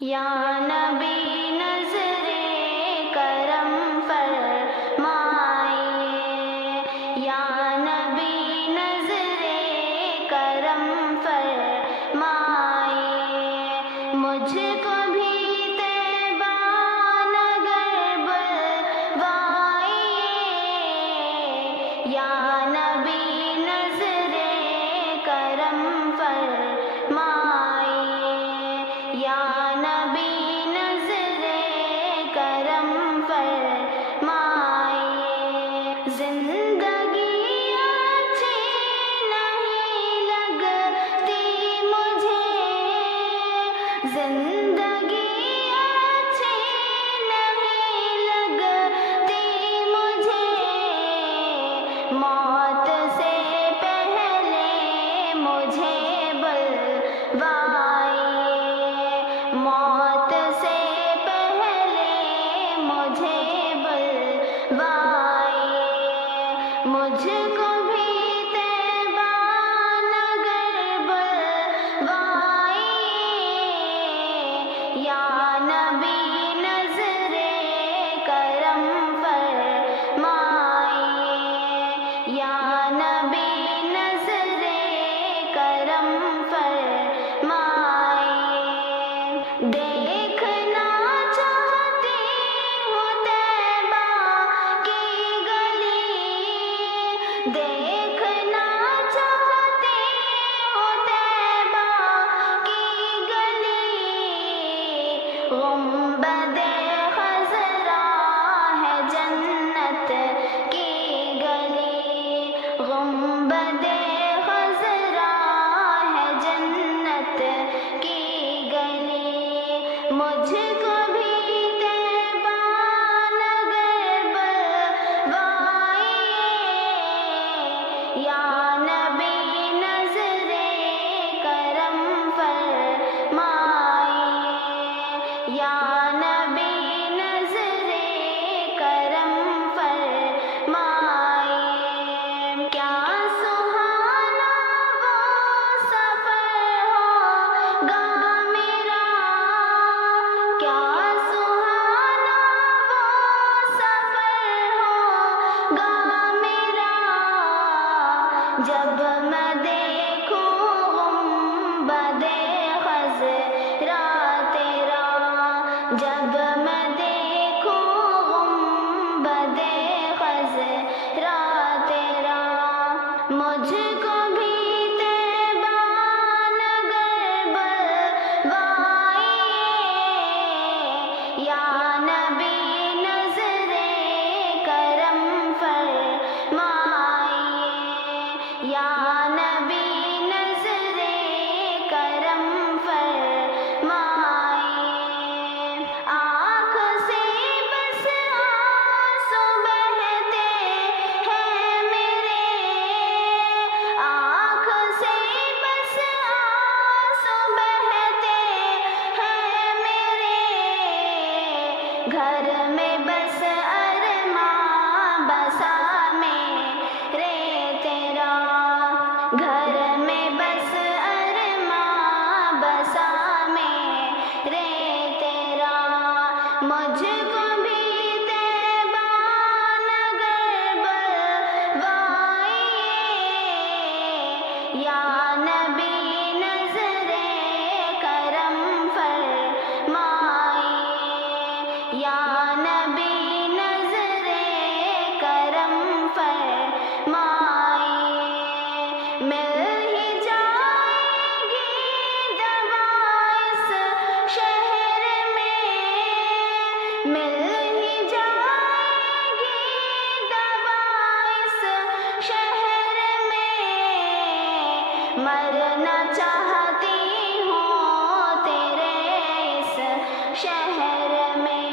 یا نبی نظر کرم فرمائیے، یا نبی نظر کرم فرمائیے، مجھ کو بھی طیبہ نگر بلوائیے، یا نبی نظر کرم فرمائیے، یا نبی نظر کرم فرمائیے، زندگی اچھی نہیں لگتی مجھے، زندگی اچھی نہیں لگتی مجھے، موت سے پہلے مجھے بلوائیے، موت سے پہلے مجھے بلوائیے، مجھ کو بھی طیبہ نگر بلوائیے، یا نبی نظر کرم فرمائیے، یا نبی نظر کرم فرمائیے، دیکھنا چاہتی ہوں طیبہ کی گلی، دیکھنا چاہتی ہوں طیبہ کی گلی، گنبد خضرا ہے جنت کی گلی، گنبد خضرا ہے جنت کی گلی، مجھ کو بھی طیبہ نگر بلوائیے، یا نبی نظر کرم فرمائیے، یا نبی نظر کرم فرمائیے، کیا سہانا وہ سفر ہوگا میرا، کیا سہانا وہ سفر ہوگا میرا، جب میں دیکھوں گنبد خضرا تیرا، جب میں دیکھوں گنبد خضرا تیرا، مجھ کو بھی طیبہ نگر بلوائیے، یا نبی نظر کرم فرمائیے، یا نبی نظر کرم فرمائیے، آنکھ سے بس آنسو بہتے ہیں میرے، آنکھ سے بس آنسو بہتے ہیں میرے، گھر میں بس ارماں بسا میرے تیرا، گھر میں بس ارماں بسا میرے تیرا، مجھ کو بھی طیبہ نگر بلوائیے، یا نبی نظر کرم فرمائیے، یا نبی نظر کرم فرمائیے، مل ہی جائے گی دوا اس شہر میں، مل ہی جائے گی دوا اس شہر میں، مرنا چاہتی ہوں تیرے اس شہر میں،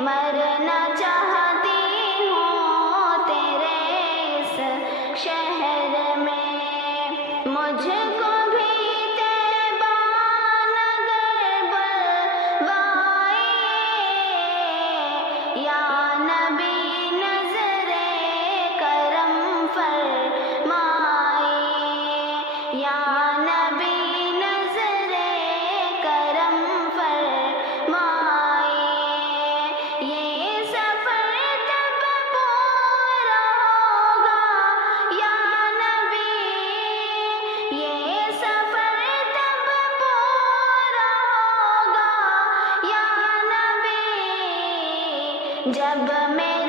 مرنا چاہتی ہوں تیرے اس شہر میں، مجھ کو بھی طیبہ نگر بلوائیے، یا نبی نظر کرم فرمائیے، یا جب میں